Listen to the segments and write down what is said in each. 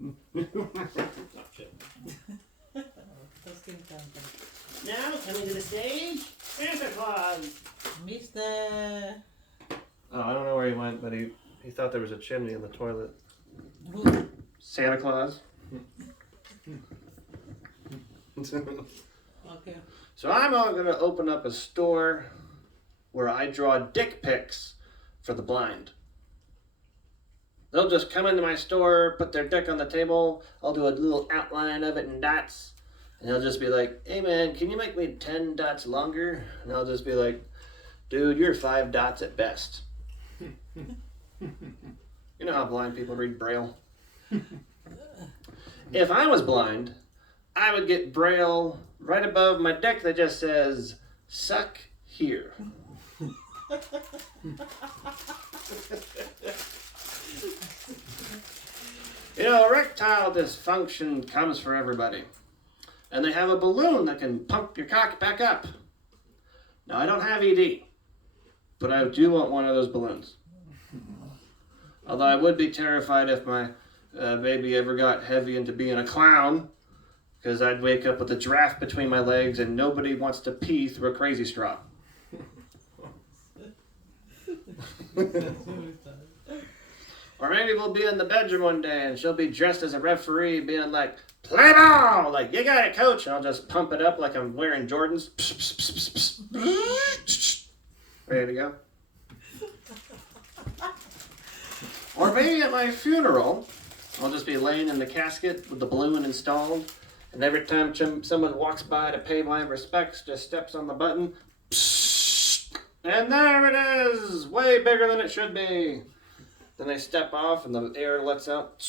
Not shit. Now, coming to the stage, Santa Claus. Mr. Oh, I don't know where he went, but he thought there was a chimney in the toilet. Who? Santa Claus. Okay. So I'm gonna open up a store where I draw dick pics for the blind. They'll just come into my store, put their dick on the table. I'll do a little outline of it in dots. And they'll just be like, hey man, can you make me 10 dots longer? And I'll just be like, dude, you're 5 dots at best. You know how blind people read Braille? If I was blind, I would get Braille right above my dick that just says, suck here. You know, erectile dysfunction comes for everybody. And they have a balloon that can pump your cock back up. Now, I don't have ED, but I do want one of those balloons. Although I would be terrified if my baby ever got heavy into being a clown, because I'd wake up with a giraffe between my legs and nobody wants to pee through a crazy straw. Or maybe we'll be in the bedroom one day and she'll be dressed as a referee being like, play ball! Like, you got it, coach! And I'll just pump it up like I'm wearing Jordans. Ready to go? Or maybe at my funeral, I'll just be laying in the casket with the balloon installed, and every time someone walks by to pay my respects, just steps on the button, and there it is! Way bigger than it should be. Then they step off and the air lets out.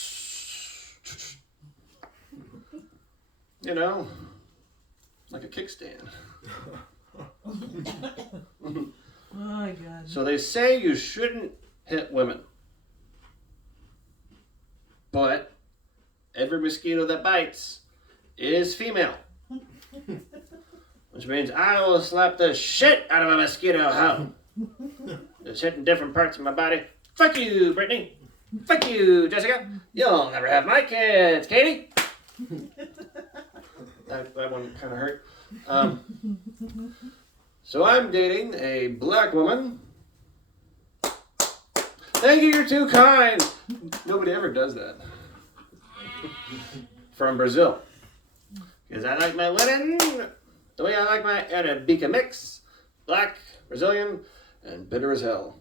You know, like a kickstand. Oh my God. So they say you shouldn't hit women. But every mosquito that bites is female. Which means I will slap the shit out of a mosquito hoe. Just hitting different parts of my body. Fuck you, Brittany. Fuck you, Jessica. You'll never have my kids, Katie. That one kind of hurt. So I'm dating a black woman. Thank you, you're too kind. Nobody ever does that. From Brazil. Because I like my women the way I like my Arabica mix. Black, Brazilian, and bitter as hell.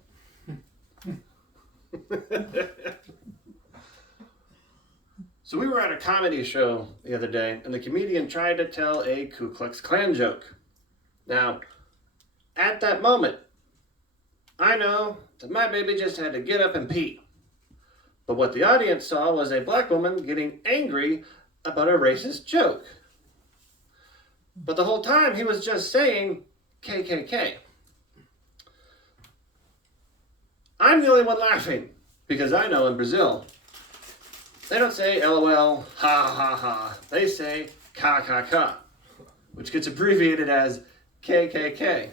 So we were at a comedy show the other day, and the comedian tried to tell a Ku Klux Klan joke. Now, at that moment, I know that my baby just had to get up and pee. But what the audience saw was a black woman getting angry about a racist joke. But the whole time he was just saying KKK. I'm the only one laughing because I know in Brazil, they don't say LOL, ha ha ha. They say ka ka ka, which gets abbreviated as KKK.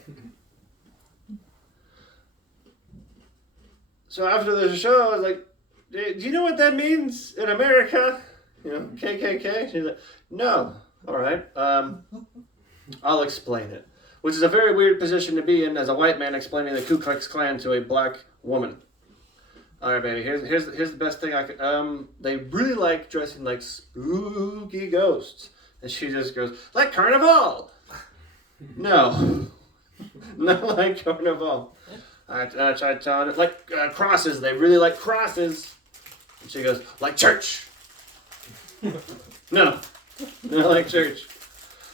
So after the show, I was like, do you know what that means in America? You know, KKK? She's like, no. All right. I'll explain it. Which is a very weird position to be in as a white man explaining the Ku Klux Klan to a black woman. All right, baby. Here's the best thing I could. They really like dressing like spooky ghosts, and she just goes like Carnival. No, not like Carnival. I tried telling it like crosses. They really like crosses. And she goes like church. No, not like church.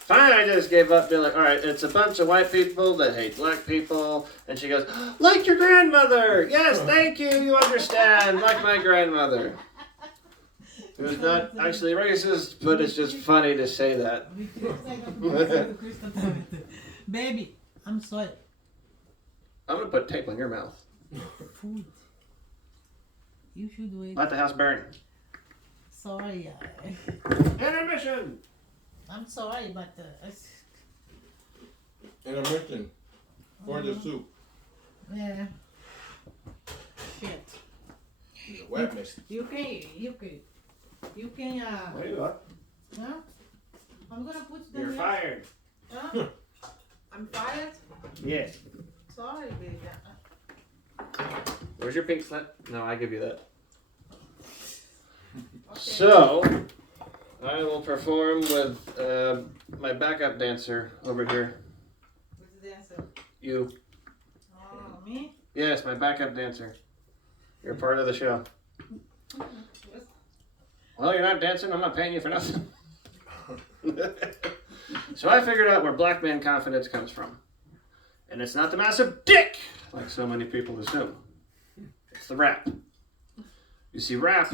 Fine, I just gave up. Being like, all right, it's a bunch of white people that hate black people. And she goes, like your grandmother. Yes, thank you. You understand. Like my grandmother. It was not actually racist, but it's just funny to say that. Baby, I'm sorry. I'm going to put tape on your mouth. Food. You should wait. Let the house burn. Sorry. Intermission. I'm sorry, but Intermission for the soup. yeah. Shit. Wetness. You can. You can, There you are. huh? I'm gonna put them You're here. fired. Huh? I'm fired? Yes. Sorry, baby. Where's your pink slip? No, I give you that. Okay. So, I will perform with my backup dancer over here. Who's the dancer? You. Oh, me? Yes, my backup dancer. You're part of the show. Yes. Well, you're not dancing. I'm not paying you for nothing. So I figured out where black man confidence comes from. And it's not the massive dick, like so many people assume. It's the rap. You see, rap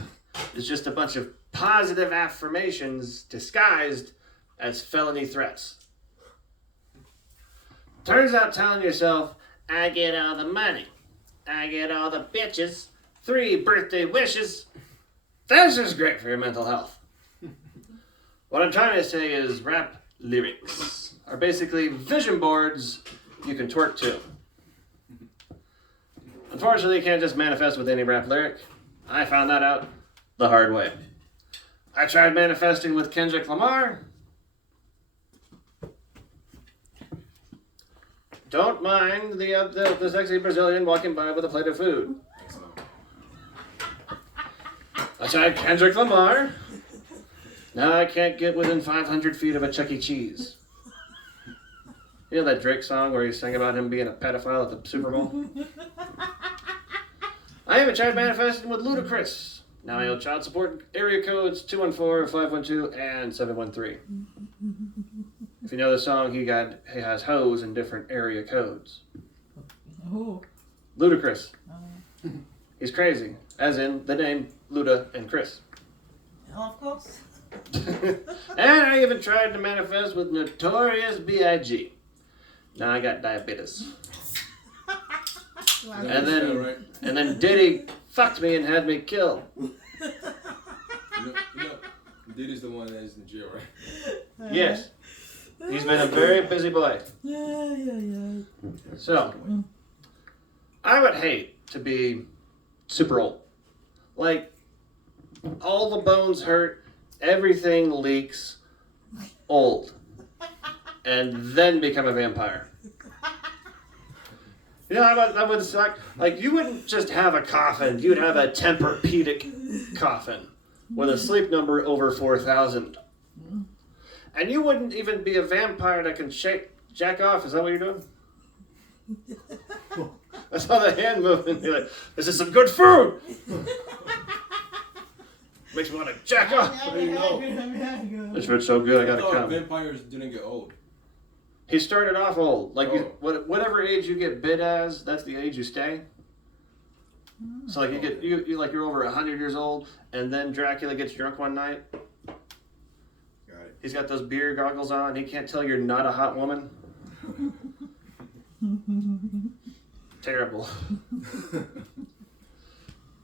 is just a bunch of positive affirmations disguised as felony threats. Turns out telling yourself, I get all the money, I get all the bitches, 3 birthday wishes, that's just great for your mental health. What I'm trying to say is rap lyrics are basically vision boards you can twerk to. Unfortunately, you can't just manifest with any rap lyric. I found that out the hard way. I tried manifesting with Kendrick Lamar. Don't mind the sexy Brazilian walking by with a plate of food. I tried Kendrick Lamar. Now I can't get within 500 feet of a Chuck E. Cheese. You know that Drake song where he sang about him being a pedophile at the Super Bowl? I even tried manifesting with Ludacris. Now I owe child support area codes 214, 512, and 713. If you know the song, he has hoes in different area codes. Who? Ludacris. Oh. He's crazy, as in the name Luda and Chris. Of course. And I even tried to manifest with Notorious B.I.G. Now I got diabetes. And then, right? and then Diddy fucked me and had me killed. You know, Diddy's the one that is in jail, right? Yes. He's been a very busy boy. Yeah. So, I would hate to be super old. Like, all the bones hurt, everything leaks, old. And then become a vampire. You know, I would suck. Like, you wouldn't just have a coffin, you'd have a Tempur-Pedic coffin with a sleep number over 4,000. And you wouldn't even be a vampire that can jack off. Is that what you're doing? I saw the hand moving. You're like, this is some good food. Makes me want to jack off. How do you know? This food's so good, I I gotta thought come. vampires didn't get old. He started off old. Like, Oh. whatever age you get bit as, that's the age you stay. So, like, you're over 100 years old, and then Dracula gets drunk one night. Got it. He's got those beer goggles on. He can't tell you're not a hot woman. Terrible.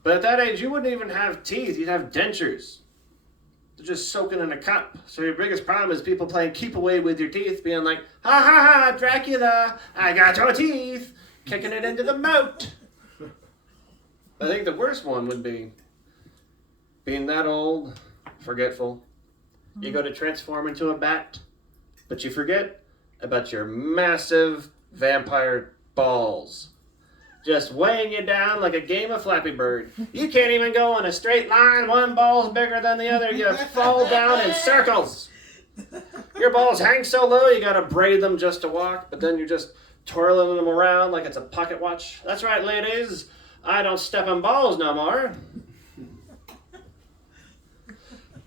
But at that age, you wouldn't even have teeth. You'd have dentures. They're just soaking in a cup. So your biggest problem is people playing keep away with your teeth, being like, ha ha ha, Dracula, I got your teeth, kicking it into the moat. I think the worst one would be being that old, forgetful. You go to transform into a bat, but you forget about your massive vampire balls. Just weighing you down like a game of Flappy Bird. You can't even go in a straight line. One ball's bigger than the other. You fall down in circles. Your balls hang so low, you gotta braid them just to walk, but then you're just twirling them around like it's a pocket watch. That's right, ladies. I don't step on balls no more.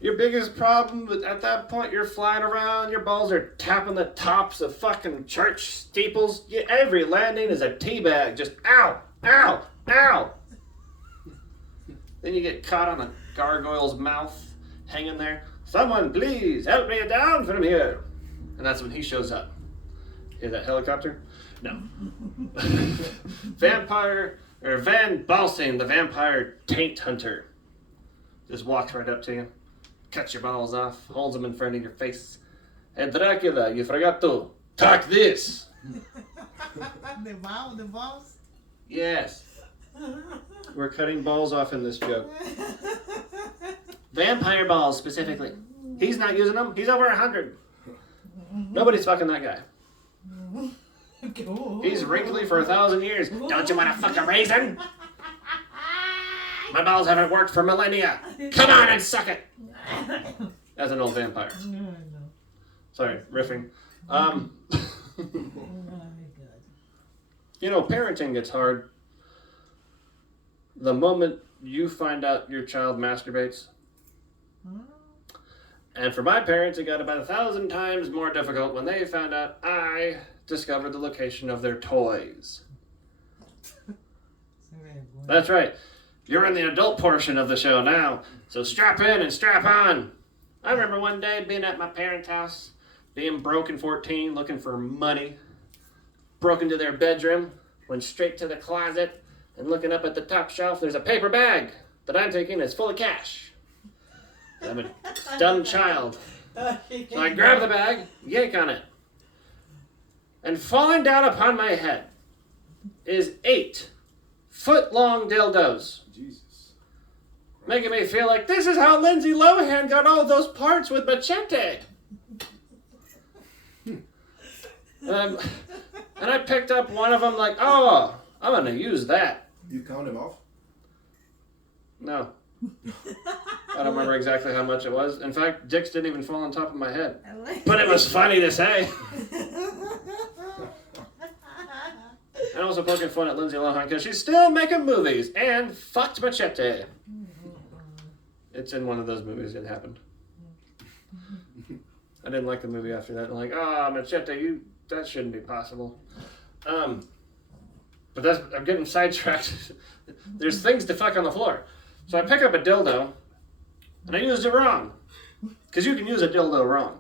Your biggest problem at that point, you're flying around, your balls are tapping the tops of fucking church steeples. Every landing is a teabag. Just ow, ow, ow. Then you get caught on a gargoyle's mouth, hanging there. Someone please help me down from here. And that's when he shows up. Hear that helicopter? No. Van Balsing, the vampire taint hunter, just walks right up to you. Cuts your balls off, holds them in front of your face. Hey Dracula, you forgot to talk this. The balls? Yes. We're cutting balls off in this joke. Vampire balls specifically. He's not using them. He's over 100. Nobody's fucking that guy. He's wrinkly for 1,000 years. Don't you want to fuck a raisin? My balls haven't worked for millennia. Come on and suck it. As an old vampire. Sorry, riffing. You know, parenting gets hard the moment you find out your child masturbates. And for my parents, it got about 1,000 times more difficult when they found out I discovered the location of their toys. That's right. You're in the adult portion of the show now, so strap in and strap on. I remember one day being at my parents' house, being broke in 14, looking for money. Broke into their bedroom, went straight to the closet, and looking up at the top shelf, there's a paper bag that I'm thinking is full of cash. I'm a dumb child. So I grab the bag, yank on it. And falling down upon my head is 8 foot-long dildos. Jesus. Making me feel like this is how Lindsay Lohan got all those parts with Machete. And I picked up one of them like, oh, I'm going to use that. You count them off? No. I don't remember exactly how much it was. In fact, dicks didn't even fall on top of my head. But it was funny to say. And also poking fun at Lindsay Lohan because she's still making movies and fucked Machete. It's in one of those movies it happened. I didn't like the movie after that. I'm like, Machete, that shouldn't be possible. But I'm getting sidetracked. There's things to fuck on the floor. So I pick up a dildo, and I used it wrong. Because you can use a dildo wrong.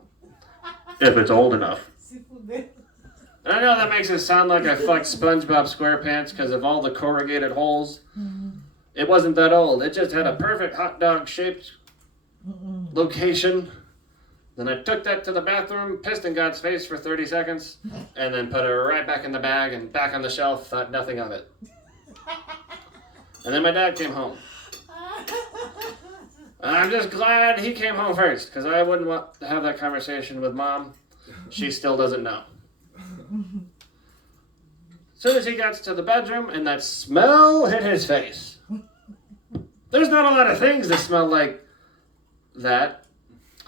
If it's old enough. And I know that makes it sound like I fucked SpongeBob SquarePants because of all the corrugated holes. It wasn't that old. It just had a perfect hot dog shaped location. Then I took that to the bathroom, pissed in God's face for 30 seconds, and then put it right back in the bag and back on the shelf, thought nothing of it. And then my dad came home. And I'm just glad he came home first, because I wouldn't want to have that conversation with Mom. She still doesn't know. As soon as he got to the bedroom and that smell hit his face. There's not a lot of things that smell like that.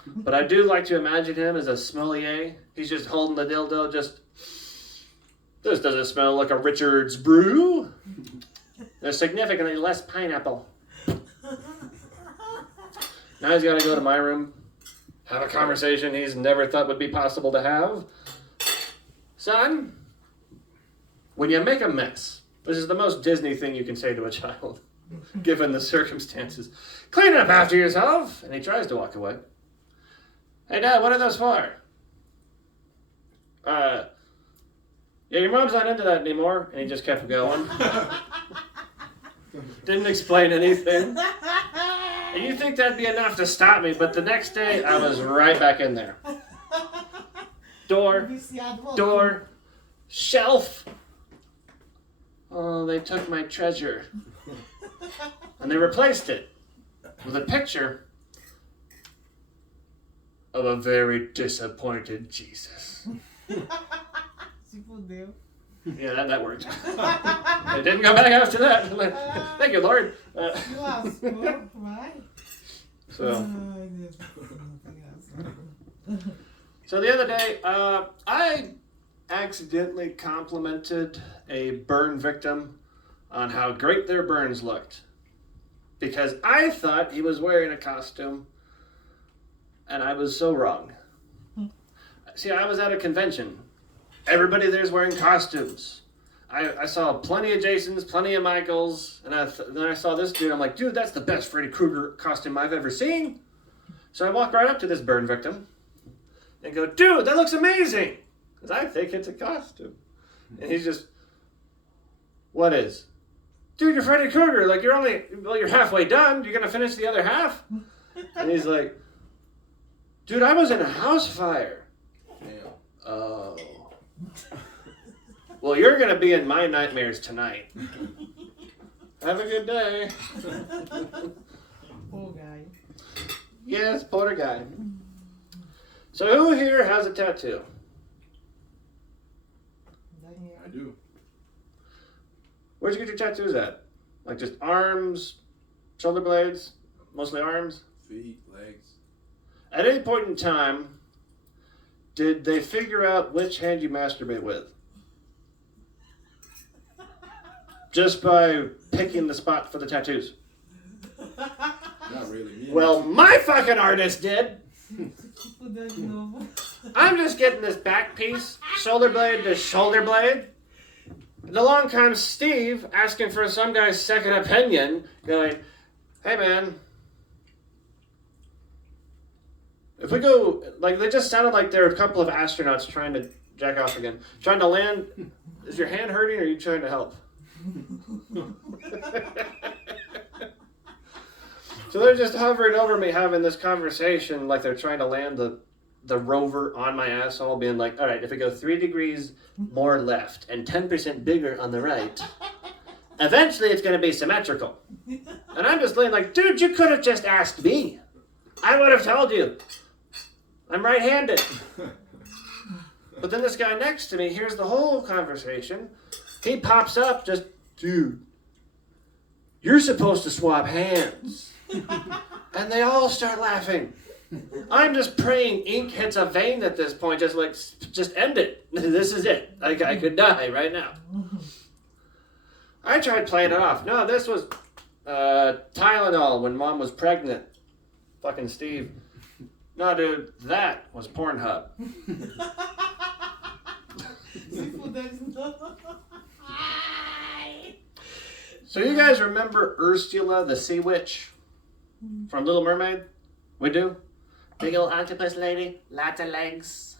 But I do like to imagine him as a sommelier. He's just holding the dildo, this doesn't smell like a Richard's brew. There's significantly less pineapple. Now he's got to go to my room, have a conversation he's never thought would be possible to have. Son, when you make a mess, this is the most Disney thing you can say to a child, given the circumstances. Clean up after yourself. And he tries to walk away. Hey, Dad, what are those for? Yeah, your mom's not into that anymore. And he just kept going. Didn't explain anything. And you think that'd be enough to stop me, but the next day, I was right back in there. Door, shelf. Oh, they took my treasure. And they replaced it with a picture of a very disappointed Jesus. Yeah, that worked. It didn't go back after that. Thank you, Lord. So the other day, I accidentally complimented a burn victim on how great their burns looked. Because I thought he was wearing a costume, and I was so wrong. See, I was at a convention. Everybody there's wearing costumes. I saw plenty of Jasons, plenty of Michaels, and then I saw this dude. I'm like, dude, that's the best Freddy Krueger costume I've ever seen. So I walk right up to this burn victim and go, dude, that looks amazing. Because I think it's a costume. And he's just, what is? Dude, you're Freddy Krueger. Like, you're halfway done. You're going to finish the other half? And he's like, dude, I was in a house fire. Damn. Oh. Well, you're going to be in my nightmares tonight. Have a good day. Poor guy. Yes, Porter guy. So who here has a tattoo? I do. Where'd you get your tattoos at? Like just arms, shoulder blades, mostly arms? Feet, legs. At any point in time, did they figure out which hand you masturbate with? Just by picking the spot for the tattoos? Not really. Me and Well, my fucking artist did. Tipo, de novo. I'm just getting this back piece, shoulder blade to shoulder blade. The long time Steve asking for some guy's second opinion, going, hey man, if we go, like they just sounded like they're a couple of astronauts trying to jack off again. Trying to land, is your hand hurting or are you trying to help? So they're just hovering over me having this conversation like they're trying to land the rover on my asshole, being like, all right, if we go 3 degrees more left and 10% bigger on the right, eventually it's going to be symmetrical. And I'm just laying like, dude, you could have just asked me. I would have told you. I'm right-handed. But then this guy next to me hears the whole conversation. He pops up just, dude, you're supposed to swap hands. And they all start laughing. I'm just praying ink hits a vein at this point, just end it. This is it. I could die right now. I tried playing it off. No, this was Tylenol when mom was pregnant. Fucking Steve. No, dude, that was Pornhub. Se puder de novo. So you guys remember Ursula the Sea Witch from Little Mermaid? We do? Big old octopus lady, lots of legs.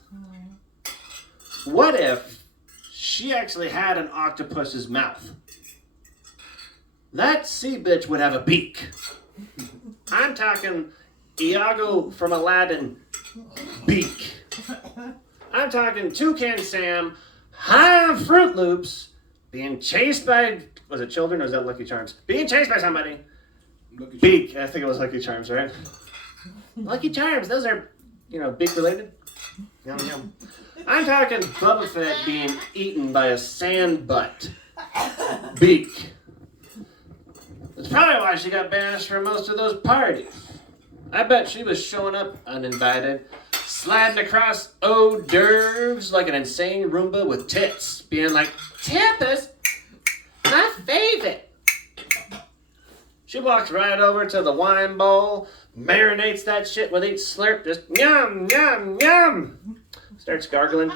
What if she actually had an octopus's mouth? That sea bitch would have a beak. I'm talking Iago from Aladdin beak. I'm talking Toucan Sam high on Fruit Loops being chased by, was it children or was that Lucky Charms? Being chased by somebody. Beak. I think it was Lucky Charms, right? Lucky Charms, those are, beak related. Yum, yum. I'm talking Boba Fett being eaten by a sand butt. Beak. That's probably why she got banished from most of those parties. I bet she was showing up uninvited, sliding across hors d'oeuvres like an insane Roomba with tits, being like, Tampa's my favorite. She walks right over to the wine bowl, marinates that shit with each slurp, just yum, yum, yum. Starts gargling.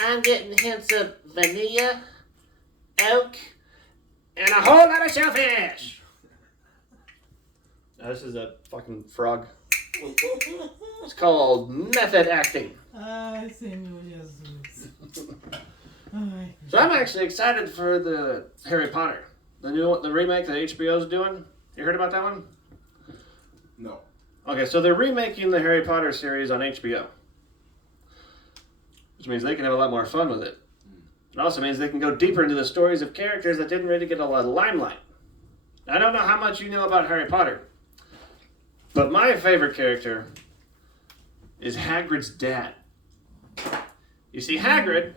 I'm getting hints of vanilla, oak, and a whole lot of shellfish. This is a fucking frog. It's called method acting. Ai, Senhor Jesus. Ai. So I'm actually excited for the Harry Potter. The remake that HBO's doing. You heard about that one? No. Okay, so they're remaking the Harry Potter series on HBO. Which means they can have a lot more fun with it. It also means they can go deeper into the stories of characters that didn't really get a lot of limelight. I don't know how much you know about Harry Potter, but my favorite character is Hagrid's dad. You see, Hagrid,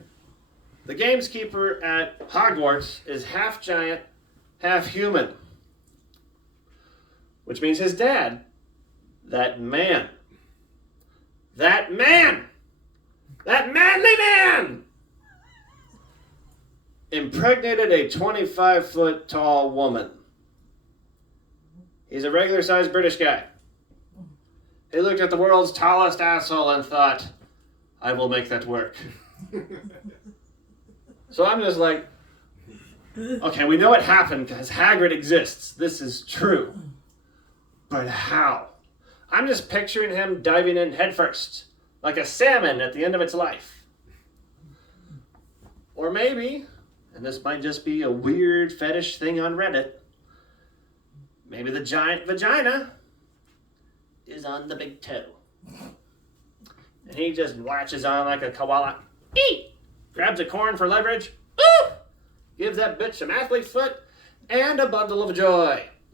the gameskeeper at Hogwarts, is half giant, half human. Which means his dad, that manly man, impregnated a 25-foot tall woman. He's a regular-sized British guy. He looked at the world's tallest asshole and thought, I will make that work. So I'm just like, okay, we know it happened because Hagrid exists. This is true. But how? I'm just picturing him diving in headfirst, like a salmon at the end of its life. Or maybe, and this might just be a weird fetish thing on Reddit, maybe the giant vagina is on the big toe. And he just latches on like a koala. Eat! Grabs a corn for leverage. Woo! Gives that bitch some athlete foot and a bundle of joy.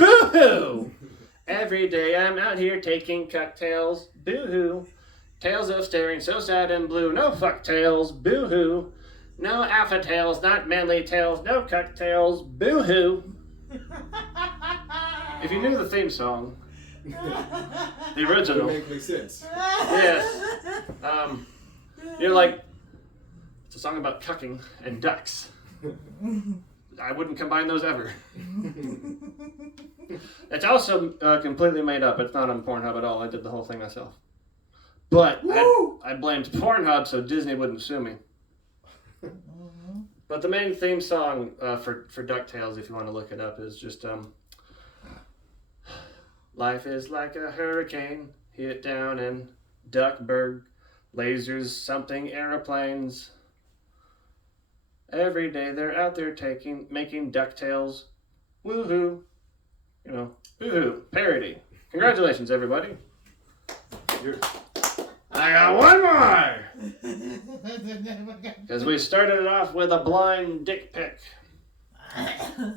Boo-hoo! Every day I'm out here taking cocktails. Boo-hoo. Tales of staring so sad and blue. No fuck tails. Boo-hoo. No alpha tails, not manly tails. No cocktails. Boo-hoo. If you knew the theme song, the It original, makes sense. yes, you're like, it's a song about cucking and ducks. I wouldn't combine those ever. It's also completely made up. It's not on Pornhub at all. I did the whole thing myself. But I blamed Pornhub so Disney wouldn't sue me. But the main theme song for DuckTales, if you want to look it up, is just life is like a hurricane, hit down in Duckburg, lasers, something, aeroplanes. Every day they're out there making DuckTales. Woohoo. You know, woohoo. Parody. Congratulations, everybody. I got one more! Because we started it off with a blind dick pic.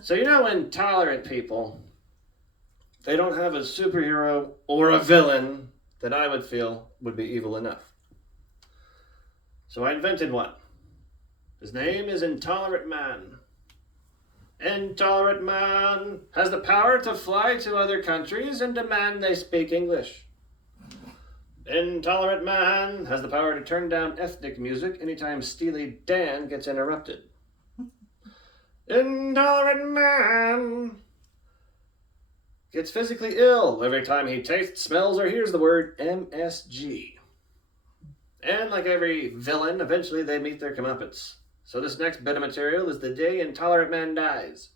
So you know intolerant people, they don't have a superhero or a villain that I would feel would be evil enough. So I invented one. His name is Intolerant Man. Intolerant Man has the power to fly to other countries and demand they speak English. Intolerant Man has the power to turn down ethnic music anytime Steely Dan gets interrupted. Intolerant Man gets physically ill every time he tastes, smells, or hears the word MSG. And like every villain, eventually they meet their comeuppance. So this next bit of material is the day Intolerant Man dies.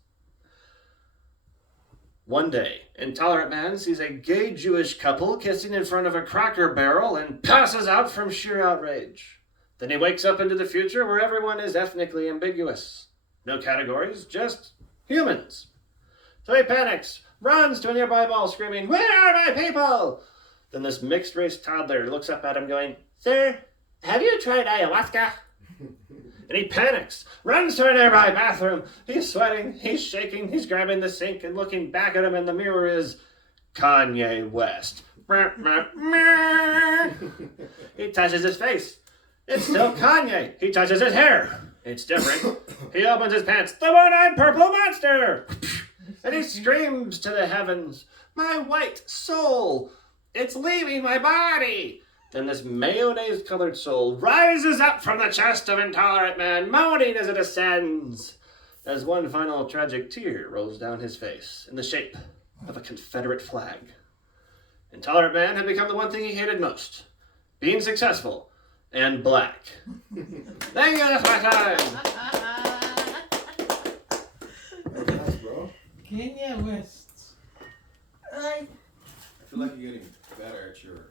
One day, Intolerant Man sees a gay Jewish couple kissing in front of a Cracker Barrel and passes out from sheer outrage. Then he wakes up into the future where everyone is ethnically ambiguous. No categories, just humans. So he panics, runs to a nearby mall screaming, "Where are my people?" Then this mixed-race toddler looks up at him going, "Sir, have you tried ayahuasca?" And he panics, runs to a nearby bathroom. He's sweating, he's shaking, he's grabbing the sink, and looking back at him in the mirror is Kanye West. He touches his face. It's still Kanye. He touches his hair. It's different. He opens his pants. The one-eyed purple monster! And he screams to the heavens, "My white soul! It's leaving my body!" Then this mayonnaise-colored soul rises up from the chest of Intolerant Man, moaning as it ascends, as one final tragic tear rolls down his face in the shape of a Confederate flag. Intolerant Man had become the one thing he hated most, being successful and black. Thank you, that's my time! Nice, bro. Kanye West. I feel like you're getting better at your